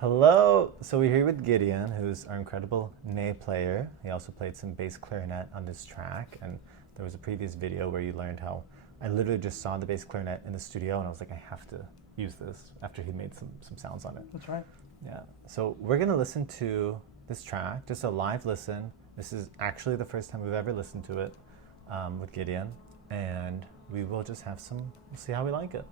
Hello. So we're here with Gideon, who's our incredible ney player. He also played some bass clarinet on this track, and there was a previous video where you learned how I literally just saw the bass clarinet in the studio, and I was like, I have to use this after he made some sounds on it. That's right. Yeah. So we're gonna listen to this track, just a live listen. This is actually the first time we've ever listened to it with Gideon, and we will just have we'll see how we like it.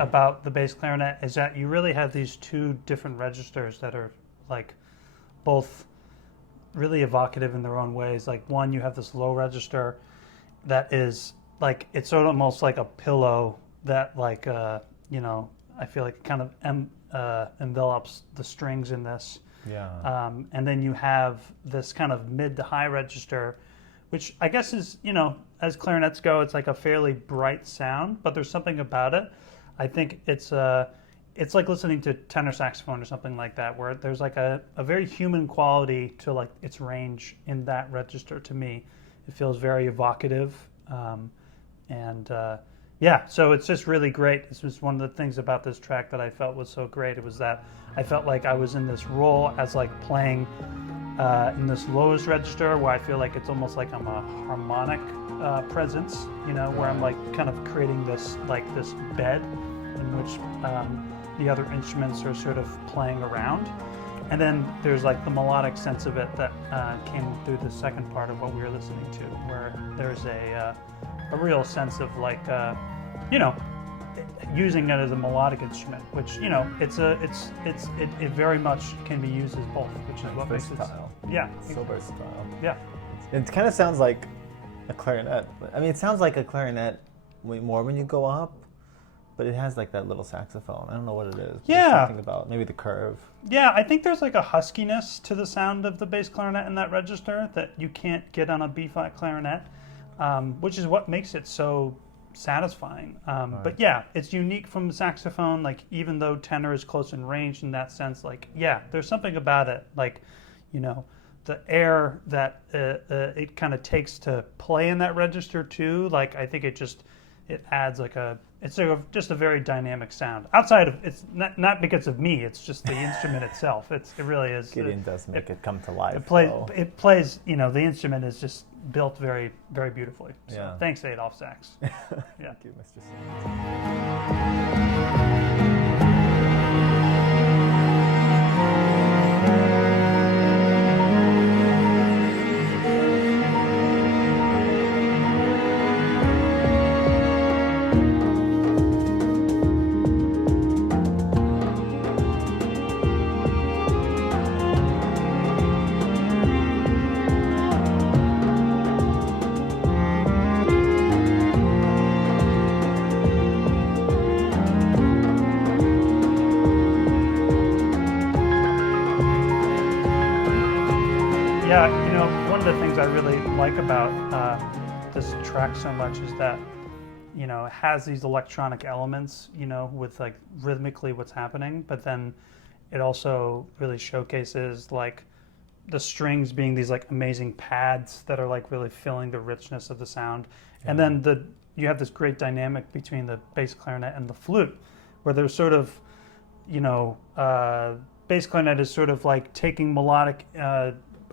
About the bass clarinet is that you really have these two different registers that are like both really evocative in their own ways. Like one, you have this low register that is like, it's sort of almost like a pillow that like, I feel like it kind of envelops the strings in this. Yeah. And then you have this kind of mid to high register, which I guess is, as clarinets go, it's like a fairly bright sound, but there's something about it. I think it's like listening to tenor saxophone or something like that, where there's like a very human quality to like its range in that register. To me, it feels very evocative, so it's just really great. This was one of the things about this track that I felt was so great. It was that I felt like I was in this role as like playing in this lowest register, where I feel like it's almost like I'm a harmonic presence, where I'm like kind of creating this bed in which the other instruments are sort of playing around. And then there's like the melodic sense of it that came through the second part of what we were listening to, where there's a real sense of like, using it as a melodic instrument, which it very much can be used as both, which is what versatile. makes it. Yeah, so versatile. Yeah, it kind of sounds like a clarinet. I mean, it sounds like a clarinet way more when you go up, but it has like that little saxophone. I don't know what it is. Yeah, there's something about maybe the curve. Yeah, I think there's like a huskiness to the sound of the bass clarinet in that register that you can't get on a B-flat clarinet, which is what makes it so satisfying. Right. But yeah, it's unique from the saxophone. Like even though tenor is close in range in that sense, like yeah, there's something about it. Like, the air that it kind of takes to play in that register too. Like I think it adds like it's just a very dynamic sound. Outside of, it's not because of me, it's just the instrument itself. It really is. Gideon does make it come to life. It plays, the instrument is just built very, very beautifully. So yeah. Thanks, Adolph Sax. Yeah. Thank you, Mr. Simmons. Yeah, one of the things I really like about this track so much is that, it has these electronic elements, with like rhythmically what's happening, but then it also really showcases like the strings being these like amazing pads that are like really filling the richness of the sound. Yeah. And then you have this great dynamic between the bass clarinet and the flute, where there's sort of, bass clarinet is sort of like taking melodic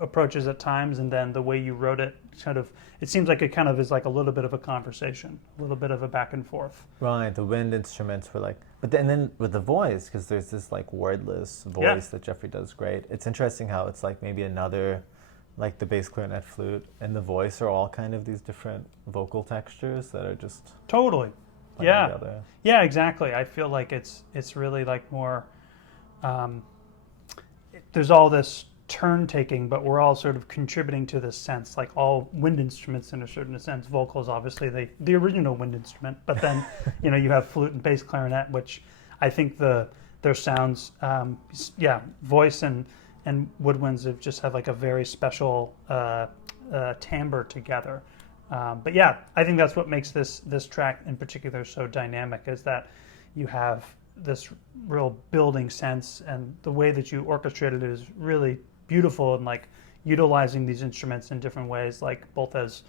approaches at times, and then the way you wrote it, kind of, it seems like it kind of is like a little bit of a conversation, a little bit of a back and forth. Right, the wind instruments were like, but then with the voice, because there's this like wordless voice that Jeffrey does great. It's interesting how it's like maybe another, like the bass clarinet, flute, and the voice are all kind of these different vocal textures that are just totally, together. Yeah, exactly. I feel like it's really like more. There's all this turn taking, but we're all sort of contributing to this sense, like all wind instruments in a certain sense. Vocals, obviously, the original wind instrument, but then you have flute and bass clarinet, which I think their sounds, voice and woodwinds just have like a very special timbre together. But yeah, I think that's what makes this track in particular so dynamic, is that you have this real building sense, and the way that you orchestrated it is really beautiful, and like utilizing these instruments in different ways, like both as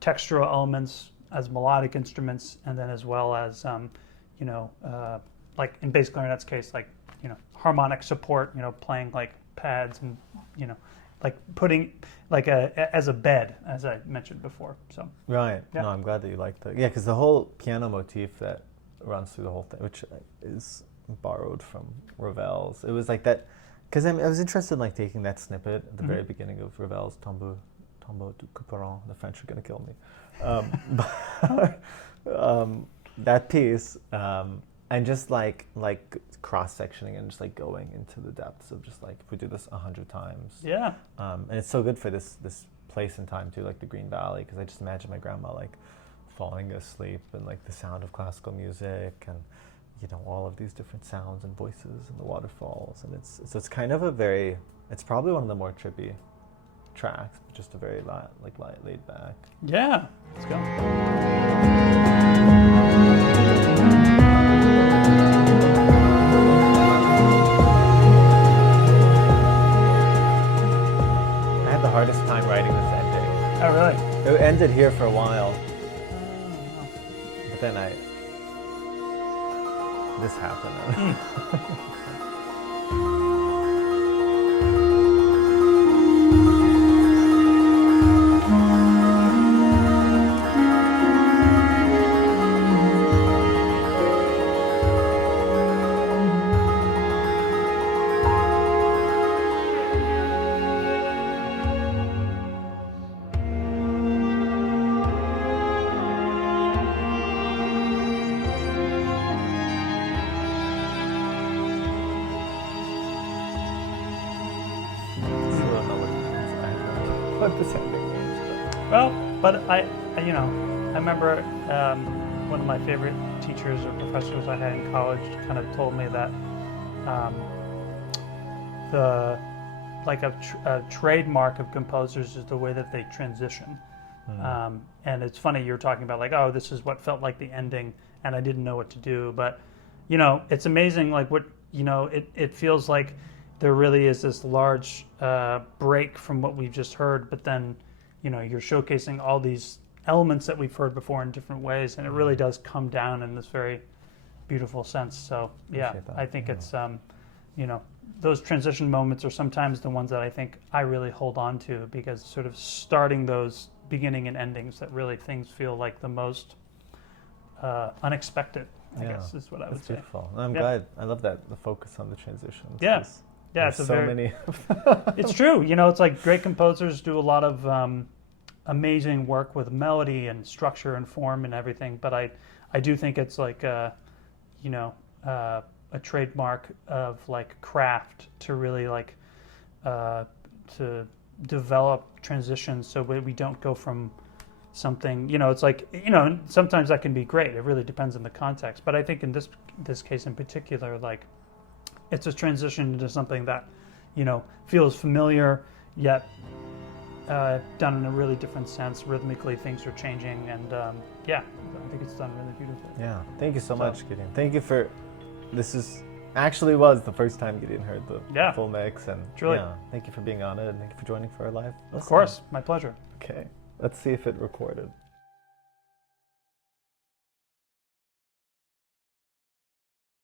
textural elements, as melodic instruments, and then as well as like in bass clarinet's case, like harmonic support, playing like pads, and like putting like as a bed, as I mentioned before. So right. Yeah. No, I'm glad that you liked that. Yeah, because the whole piano motif that runs through the whole thing, which is borrowed from Ravel's. It was like that, because I was interested in like taking that snippet at the very beginning of Ravel's Tombeau du Couperin. The French are going to kill me. That piece, and just like cross-sectioning and just like going into the depths of just like, if we do this 100 times. yeah, And it's so good for this place and time too, like the Green Valley, because I just imagine my grandma like falling asleep, and like the sound of classical music, and all of these different sounds and voices and the waterfalls, and it's kind of it's probably one of the more trippy tracks, but just a very light, laid back. yeah. Let's go. I had the hardest time writing this ending. Oh, really? It ended here for a while, but then this happened. What this ending means. Well, but I remember one of my favorite teachers or professors I had in college kind of told me that a trademark of composers is the way that they transition. And it's funny, you're talking about like, oh, this is what felt like the ending, and I didn't know what to do. But it's amazing, like what it feels like there really is this large break from what we've just heard, but then you're showcasing all these elements that we've heard before in different ways, and it really does come down in this very beautiful sense. So yeah, I think it's those transition moments are sometimes the ones that I think I really hold on to, because sort of starting those beginning and endings that really things feel like the most unexpected, I guess is what I would say. Beautiful. I'm glad. I love that, the focus on the transitions. Yeah. Yeah, it's many. It's true. It's like great composers do a lot of amazing work with melody and structure and form and everything. But I do think it's like a trademark of like craft to really like to develop transitions so we don't go from something. It's like sometimes that can be great. It really depends on the context. But I think in this case in particular, like, it's a transition into something that, feels familiar, yet done in a really different sense. Rhythmically, things are changing, and I think it's done really beautifully. Yeah, thank you so much, Gideon. Thank you for, actually was the first time Gideon heard the full mix, and truly. Thank you for being on it, and thank you for joining for our live. Of course, my pleasure. Okay, let's see if it recorded.